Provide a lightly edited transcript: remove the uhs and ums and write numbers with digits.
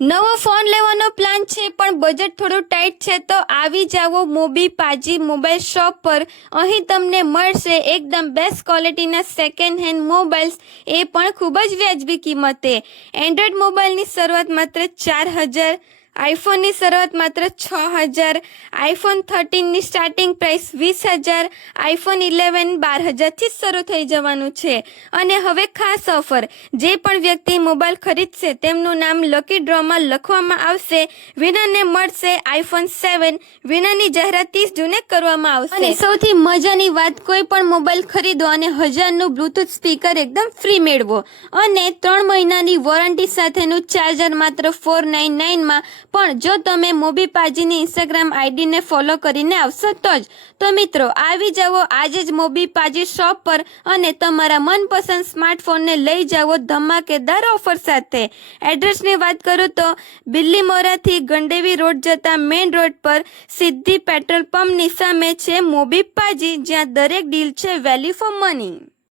નવો ફોન લેવાનો પ્લાન છે પણ બજેટ થોડું ટાઈટ છે તો આવી જાઓ મોબી પાજી મોબાઈલ શોપ પર। અહીં તમને મળશે એકદમ બેસ્ટ ક્વોલિટીના સેકન્ડ હેન્ડ મોબાઈલ્સ, એ પણ ખૂબ જ વ્યાજબી કિંમતે। એન્ડ્રોઈડ મોબાઈલની શરૂઆત માત્ર 4,000, આઈફોનની શરૂઆત માત્ર 6,000, આઈફોન 13ની સ્ટાર્ટિંગ પ્રાઇસ 20,000, આઈફોન 11 12,000થી શરૂ થઈ જવાનું છે। અને હવે ખાસ ઓફર, જે પણ વ્યક્તિ મોબાઈલ ખરીદશે તેમનું નામ લકી ડ્રોમાં લખવામાં આવશે। વિનરને મળશે આઈફોન 7। વિનરની જાહેરાત 30 જૂને કરવામાં આવશે। અને સૌથી મજાની વાત, કોઈ પણ મોબાઈલ ખરીદો અને 1000નું બ્લૂટૂથ સ્પીકર એકદમ ફ્રી મેળવો અને 3 મહિનાની વોરંટી સાથેનું ચાર્જર માત્ર 499માં। પણ જો તમે મોબી પાજીની ઇન્સ્ટાગ્રામ આઈડીને ફોલો કરીને આવશો તો જ। તો મિત્રો, આવી જાઓ આજે જ મોબી પાજી શોપ પર અને તમારા મનપસંદ સ્માર્ટફોનને લઈ જાઓ ધમાકેદાર ઓફર સાથે। એડ્રેસની વાત કરું તો બિલ્લીમોરાથી ગંડેવી રોડ જતા મેઇન રોડ પર સિદ્ધિ પેટ્રોલ પંપની સામે છે મોબી પાજી, જ્યાં દરેક ડીલ છે વેલ્યુ ફોર મની।